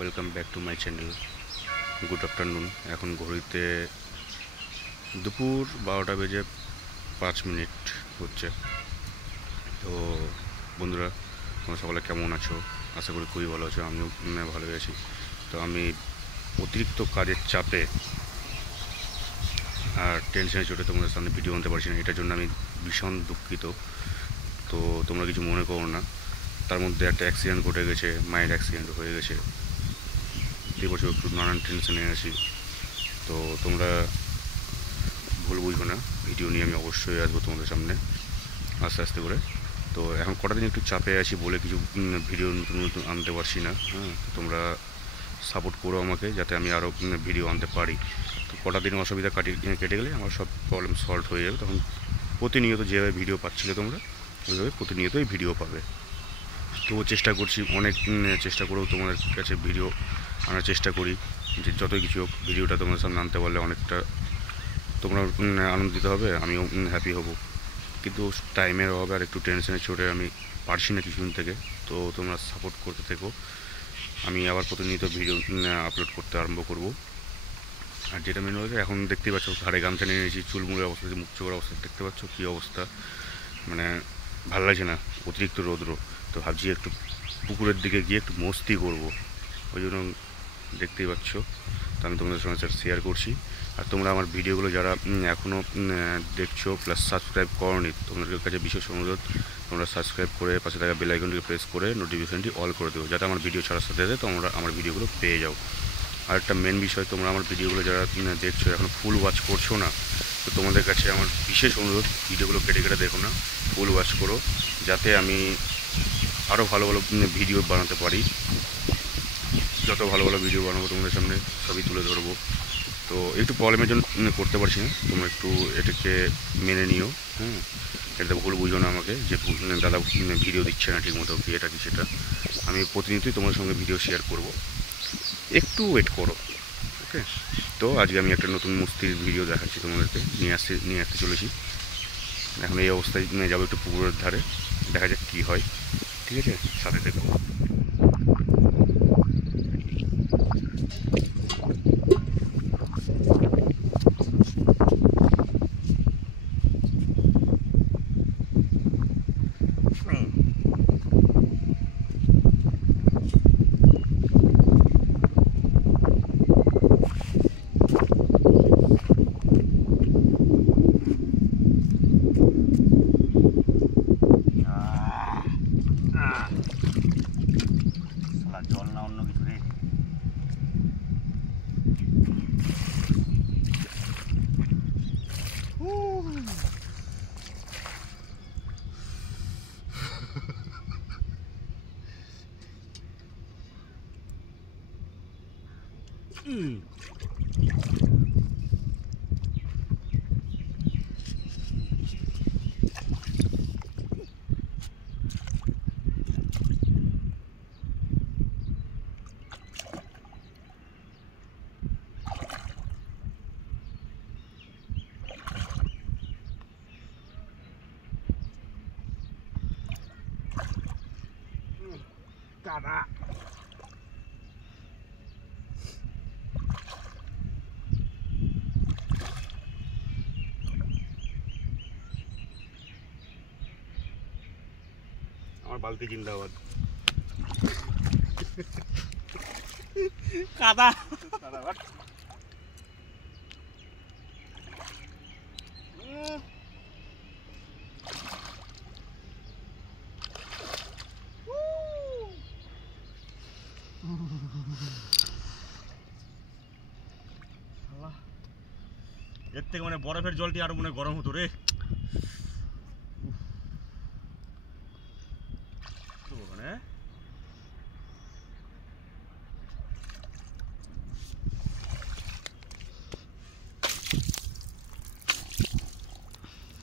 Welcome back to my channel. Good afternoon. এখন ঘড়িতে দুপুর 12:05 হচ্ছে। তো বন্ধুরা, তোমরা সকলে কেমন আছো? আশা করি খুবই ভালো আছো। আমিও ভালো আছি। তো আমি অতিরিক্ত কাজের চাপে আর টেনশনে চোটে তোমাদের সামনে ভিডিও আনতে পারছি না। এটার জন্য আমি ভীষণ দুঃখিত। তো তোমরা কিছু মনে করো না। তার মধ্যে একটা অ্যাক্সিডেন্ট ঘটে গেছে, মায়ের অ্যাক্সিডেন্ট হয়ে গেছে। দেখতে পাচ্ছ একটু নানান টেনশনে আছি। তো তোমরা ভুল বুঝবো না, ভিডিও নিয়ে আমি অবশ্যই আসবো তোমাদের সামনে আস্তে আস্তে করে। তো এখন কটা দিন একটু চাপে আছি বলে কিছু ভিডিও নতুন নতুন আনতে পারছি না। তোমরা সাপোর্ট করো আমাকে, যাতে আমি আরও ভিডিও আনতে পারি। তো কটা দিন অসুবিধা কেটে গেলে আমার সব প্রবলেম সলভ হয়ে যাবে। তখন প্রতিনিয়ত যেভাবে ভিডিও পাচ্ছিলে তোমরা, ওইভাবে প্রতিনিয়তই ভিডিও পাবে। তো চেষ্টা করছি, অনেক চেষ্টা করেও তোমাদের কাছে ভিডিও আনার চেষ্টা করি, যে যতই কিছু হোক ভিডিওটা তোমাদের সামনে আনতে পারলে অনেকটা তোমরা আনন্দিত হবে, আমিও হ্যাপি হব। কিন্তু টাইমের অভাবে আর একটু টেনশনে চড়ে আমি পারছি না কিছুদিন থেকে। তো তোমরা সাপোর্ট করতে থেকো, আমি আবার প্রতিনিয়ত ভিডিও আপলোড করতে আরম্ভ করব। আর যেটা মেন হয়েছে, এখন দেখতেই পাচ্ছ ঘাড়ে গামছা নিয়ে নিয়েছি, চুলমুলের অবস্থা, মুখ চোখের অবস্থা দেখতে পাচ্ছ কী অবস্থা। মানে ভালো লাগছে না, অতিরিক্ত রৌদ্র। তো ভাবছি একটু পুকুরের দিকে গিয়ে একটু মস্তি করব, ওই জন্য দেখতেই পাচ্ছ। তো আমি তোমাদের সঙ্গে শেয়ার করছি। আর তোমরা আমার ভিডিওগুলো যারা এখনও দেখছো প্লাস সাবস্ক্রাইব করোনি, তোমাদের কাছে বিশেষ অনুরোধ, তোমরা সাবস্ক্রাইব করে পাশে থাকা বেল আইকনটিকে প্রেস করে নোটিফিকেশনটি অল করে দেবো, যাতে আমার ভিডিও ছাড়ার সাথে সাথে তোমরা আমার ভিডিওগুলো পেয়ে যাও। আর একটা মেন বিষয়, তোমরা আমার ভিডিওগুলো যারা দেখছো এখন ফুল ওয়াচ করছো না, তো তোমাদের কাছে আমার বিশেষ অনুরোধ, ভিডিওগুলো কেটে কেটে দেখো না, ফুল ওয়াচ করো, যাতে আমি আরও ভালো ভালো ভিডিও বানাতে পারি। যত ভালো ভালো ভিডিও বানাবো তোমাদের সামনে সবই তুলে ধরবো। তো একটু প্রবলেমের জন্য করতে পারছি না, তোমরা একটু এটাকে মেনে নিও। এটা ভুল বুঝো না আমাকে, যে দাদা ভিডিও দিচ্ছে না ঠিক মতো, কি এটা কি সেটা। আমি প্রতিনিয়তই তোমার সঙ্গে ভিডিও শেয়ার করব, একটু ওয়েট করো, ওকে? তো আজকে আমি একটা নতুন মস্তির ভিডিও দেখাচ্ছি তোমাদেরকে, নিয়ে আসতে চলেছি। এখন এই অবস্থায় যাবো একটু পুকুরের ধারে, দেখা যাক কী হয়। ঠিক আছে, সাথে দেখো। জল না অন্য কিছু রে। কাদা আমার বালতি জিন্দাবাদ। কাদা কাদা এর থেকে মানে বরফের জলটি আরো মনে গরম হতো রে।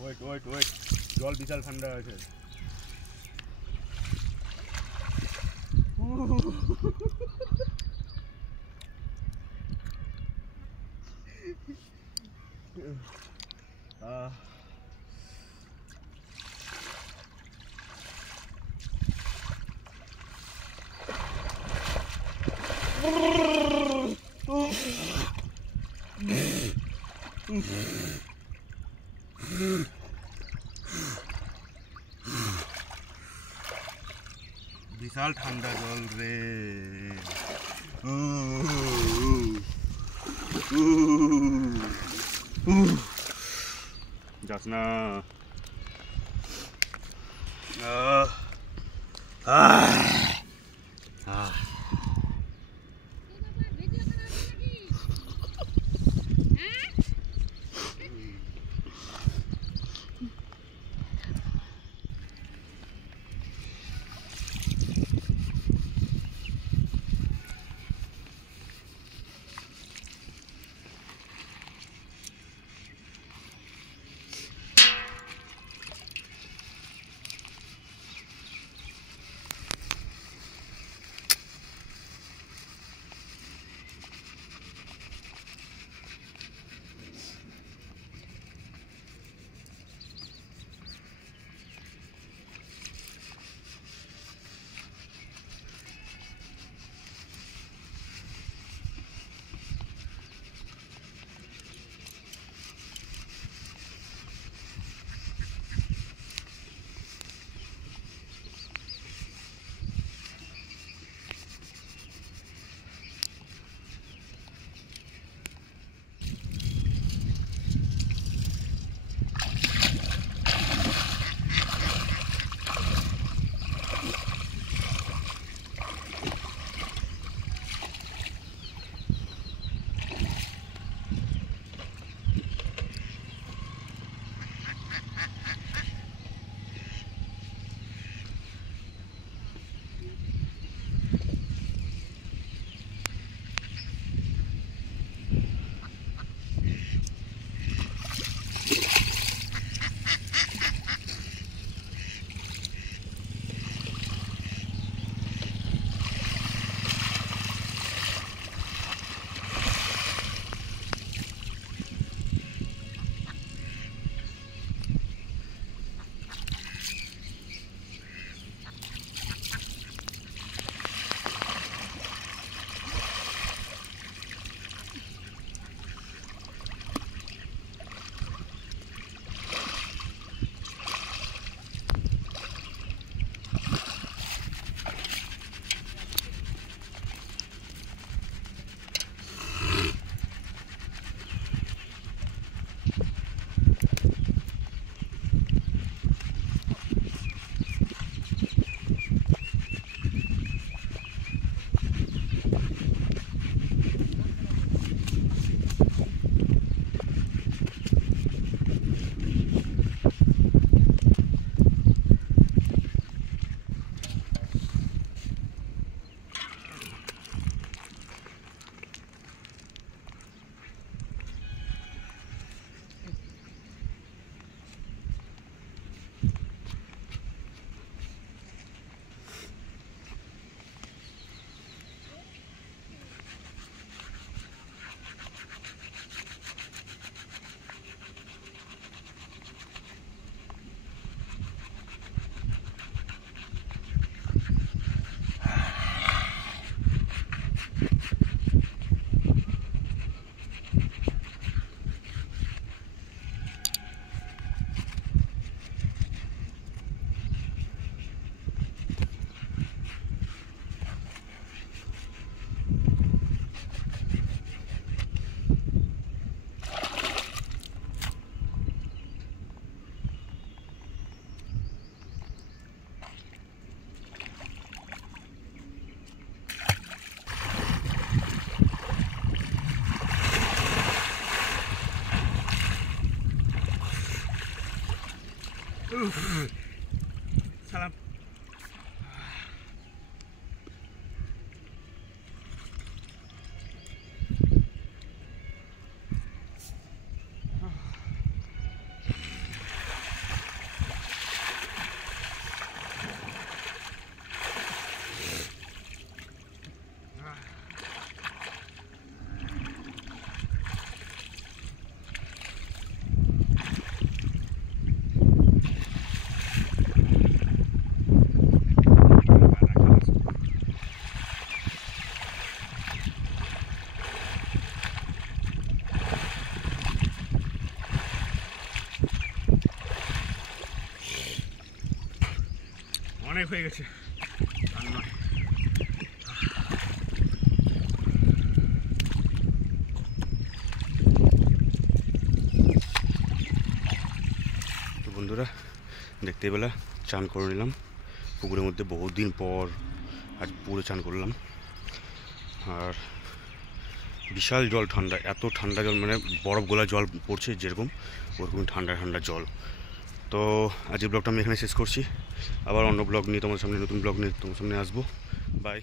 ওয়েট ওয়েট ওয়েট, জল বিশাল ঠান্ডা আছে। বিশাল ঠান্ডা জল রে। যাস না। সালাম। অনেক হয়ে গেছে আর নয়। তো বন্ধুরা দেখতে পেলা চান করে নিলাম পুকুরের মধ্যে, বহুদিন পর আজ পুরো চান করলাম। আর বিশাল জল, ঠান্ডা, এত ঠান্ডা জল, মানে বরফ গোলা জল পড়ছে যেরকম, ওরকমই ঠান্ডা ঠান্ডা জল। তো আজকের ব্লগটা আমি এখানে শেষ করছি, আবার অন্য ব্লগ নিয়ে তোমার সামনে, নতুন ব্লগ নিয়ে তোমার সামনে আসবো। বাই।